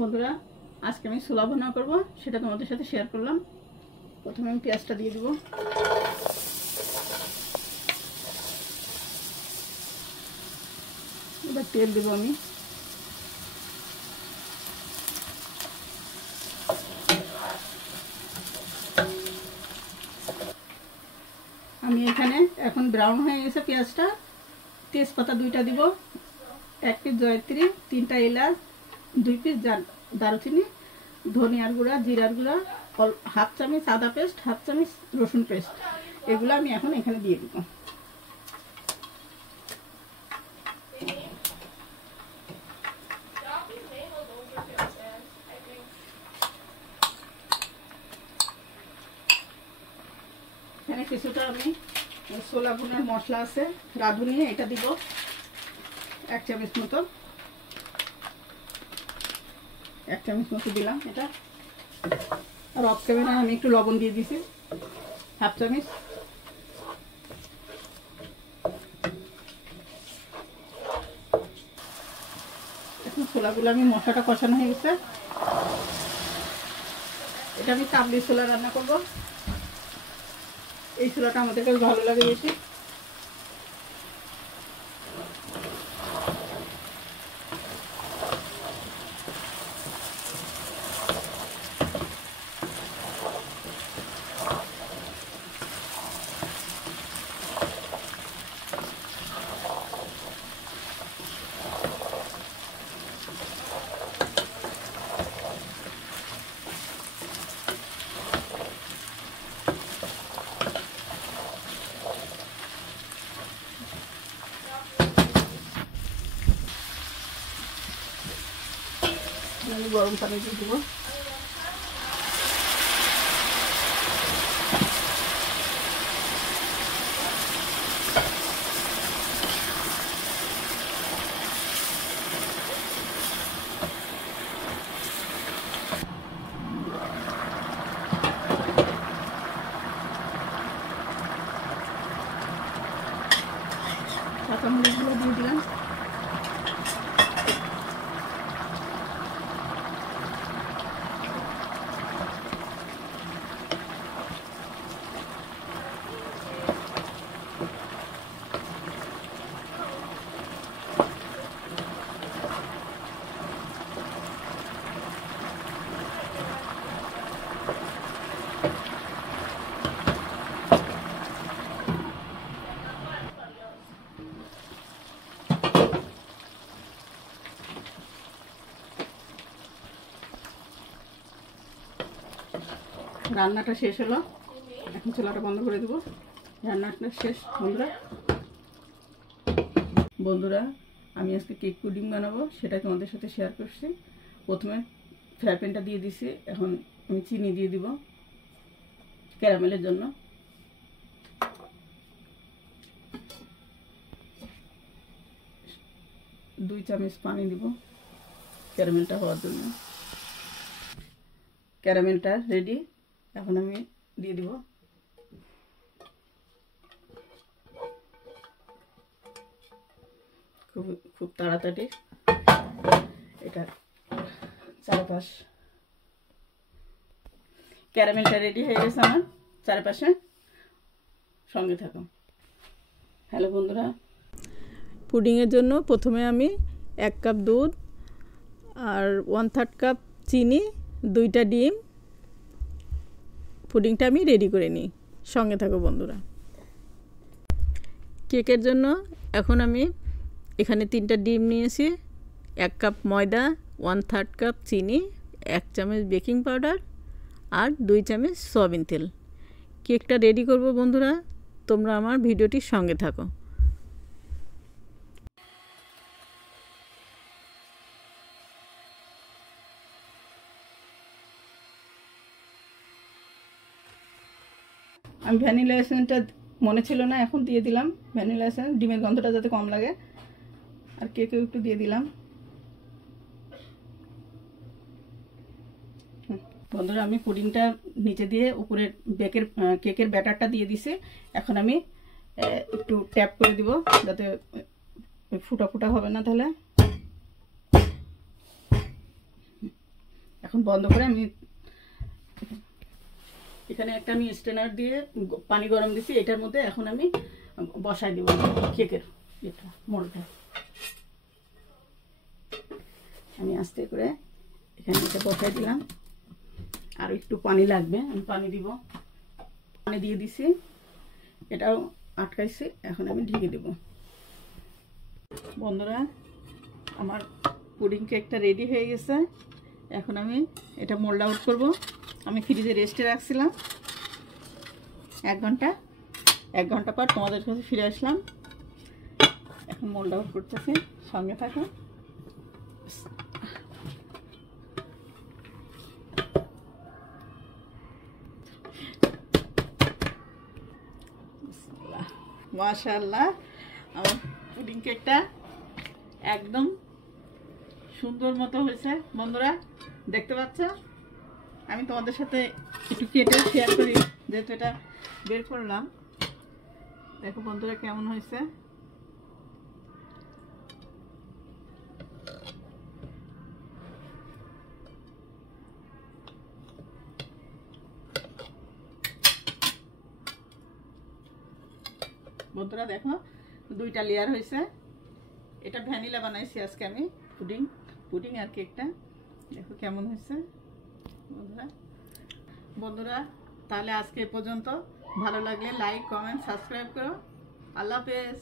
বন্ধুরা, আজকে আমি ছোলা ভুনা করব, সেটা তোমাদের সাথে শেয়ার করলাম। প্রথমে আমি পেঁয়াজটা দিয়ে দেব। এবার তেল দেব আমি। আমি এখানে এখন ব্রাউন হয়ে গেছে পেঁয়াজটা। তেজপাতা 2টা দিব, 1 পিস জয়ত্রী, 3টা এলাচ, 2 পিস দারুচিনি, ধনিয়ার গুঁড়া, জিরার গুঁড়া, হাফ চামচ আদা পেস্ট, হাফ চামচ রসুন পেস্ট, এগুলো আমি এখন এখানে দিয়ে দিব। এখানে কিছুটা আমি ছোলা ভুনার মশলা আছে রাঁধুনি, এটা দিব 1 চামচ মতো। 1 চামচ মতো দিলাম এটা। আর অফ ক্যামেরা আমি একটু লবণ দিয়ে দিছি, হাফ চামচ। এখন ছোলাগুলো আমি মশলাটা কষানো হয়ে গেছে। এটা আমি কাবলি ছোলা রান্না করব। এই ছোলাটা আমাদের কাছে ভালো লাগে বেশি। আমি গরম পানি দিয়ে দেবো। কাঁচামরিচগুলো দিয়ে দিলাম। রান্নাটা শেষ হলো, এখন চুলাটা বন্ধ করে দেবো। রান্নাটা শেষ বন্ধুরা। আমি আজকে কেক পুডিং বানাবো, সেটা তোমাদের সাথে শেয়ার করছি। প্রথমে ফ্রাই প্যানটা দিয়ে দিছি, এখন আমি চিনি দিয়ে দিব ক্যারামেলের জন্য। দুই চামচ পানি দিব ক্যারামেলটা হওয়ার জন্য। ক্যারামেলটা রেডি, এখন আমি দিয়ে দিব। খুব তাড়াতাড়ি এটা চারপাশ ক্যারামেলটা রেডি হয়ে গেছে আমার চারপাশে। সঙ্গে থাকো। হ্যালো বন্ধুরা, পুডিংয়ের জন্য প্রথমে আমি 1 কাপ দুধ আর 1/3 কাপ চিনি, 2টা ডিম, পুডিংটা আমি রেডি করে নিই। সঙ্গে থাকো বন্ধুরা। কেকের জন্য এখন আমি এখানে 3টা ডিম নিয়েছি, 1 কাপ ময়দা, 1/3 কাপ চিনি, 1 চামচ বেকিং পাউডার আর 2 চামচ সয়াবিন তেল। কেকটা রেডি করব বন্ধুরা, তোমরা আমার ভিডিওটির সঙ্গে থাকো। আমি ভ্যানিলা এসেন্সটা মনে ছিল না, এখন দিয়ে দিলাম ভ্যানিলা এসেন্স, ডিমের গন্ধটা যাতে কম লাগে। আর কেকেও একটু দিয়ে দিলাম। বন্ধুরা, আমি পুডিংটা নিচে দিয়ে উপরে কেকের ব্যাটারটা দিয়ে দিছি। এখন আমি একটু ট্যাপ করে দিব যাতে ফুটা ফুটা হবে না, তাহলে এখন বন্ধ করে আমি এখানে একটা আমি স্ট্রেনার দিয়ে পানি গরম দিছি, এটার মধ্যে এখন আমি বসাই দেব কেকের এটা মোলটা। আমি আস্তে করে এখানে এটা বসাই দিলাম, আর একটু পানি লাগবে, আমি পানি দিব, পানি দিয়ে দিছি, এটাও আটকাইছি, এখন আমি ঢেকে দেব। বন্ধুরা আমার পুডিং কেকটা রেডি হয়ে গেছে, এখন আমি এটা মোল্ড আউট করব। আমি ফ্রিজে রেস্টে রাখছিলাম 1 ঘন্টা, 1 ঘন্টা পর তোমাদের কাছে ফিরে আসলাম। এখন মোল্ড আউট করতেছি, সঙ্গে থাকো। মাশাআল্লাহ, আমার পুডিং কেকটা একদম সুন্দর মতো হয়েছে। বন্ধুরা দেখতে পাচ্ছ, আমি তোমাদের সাথে একটু কেটে শেয়ার করি, যেহেতু এটা বের করলাম। দেখো বন্ধুরা কেমন হয়েছে। বন্ধুরা দেখো 2টা লেয়ার হয়েছে। এটা ভ্যানিলা বানাইছি আজকে আমি, পুডিং আর কেকটা দেখো কেমন হয়েছে। বন্ধুরা তাহলে আজকে এ পর্যন্ত। ভালো লাগলে লাইক, কমেন্ট, সাবস্ক্রাইব করো। আল্লাহ হাফেজ।